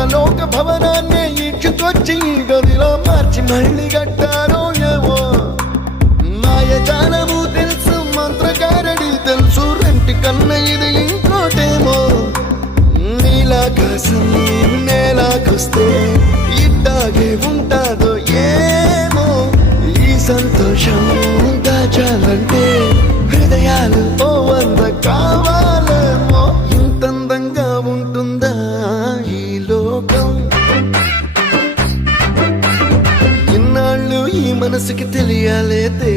పరలోక భవనాన్ని ఈడ్చుకొచ్చి గదిలో మార్చి మళ్ళీ కట్టారో ఏమో మాయజాలము తెలుసు మంత్రగారడి తెలుసు రెంటి కన్న ఇది ఇంకోటేమో నీలాకాశం నేలాకొస్తే ఇట్టాగే ఉంటాదో ఏమో ఈ సంతోషం దాచాలంటే హృదయాలు ఓ వంద కావాలేమో ఇంతందంగా ఉంటుందా ఈ లోకం ఇన్నాళ్ళు ఈ మనసుకి తెలియాలేదే